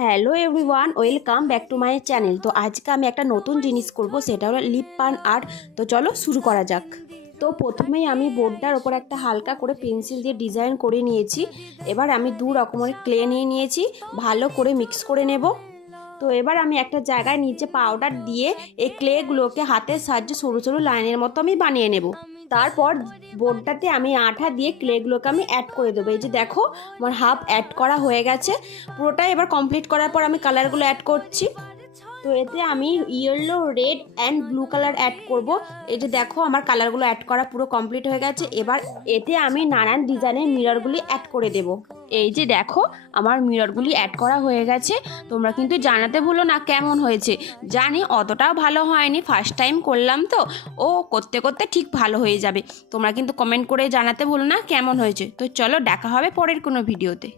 Hello everyone, welcome back to my channel. তো আজকে আমি একটা নতুন জিনিস করব, সেটা হলো লিপ বাম আর্ট। তো চলো শুরু করা যাক। তো প্রথমেই আমি বোর্ডটার ওপর একটা হালকা করে পেন্সিল দিয়ে ডিজাইন করে নিয়েছি। এবার আমি দু রকমের ক্লে নিয়ে নিয়েছি, ভালো করে মিক্স করে নেব। তো এবার আমি একটা জায়গায় নিচে পাউডার দিয়ে এই ক্লেগুলোকে হাতের সাহায্যে সরু সরু লাইনের মতো আমি বানিয়ে নেব। তারপর বোর্ডটাতে আমি আঠা দিয়ে ক্লেগুলোকে আমি অ্যাড করে দেবো। এই যে দেখো, আমার হাফ অ্যাড করা হয়ে গেছে। পুরোটাই এবার কমপ্লিট করার পর আমি কালারগুলো অ্যাড করছি। তো এতে আমি yellow, red and blue colour add করব। এই যে দেখো, আমার কালারগুলো অ্যাড করা পুরো কমপ্লিট হয়ে গেছে। এবার এতে আমি নানান ডিজাইনের মিররগুলি অ্যাড করে দেব। এই যে দেখো, আমার মিররগুলি অ্যাড করা হয়ে গেছে। তোমরা কিন্তু জানাতে ভুলো না কেমন হয়েছে। জানি অতটাও ভালো হয়নি, ফার্স্ট টাইম করলাম তো, ও করতে করতে ঠিক ভালো হয়ে যাবে। তোমরা কিন্তু কমেন্ট করে জানাতে ভুলো না কেমন হয়েছে। তো চলো, দেখা হবে পরের কোনো ভিডিওতে।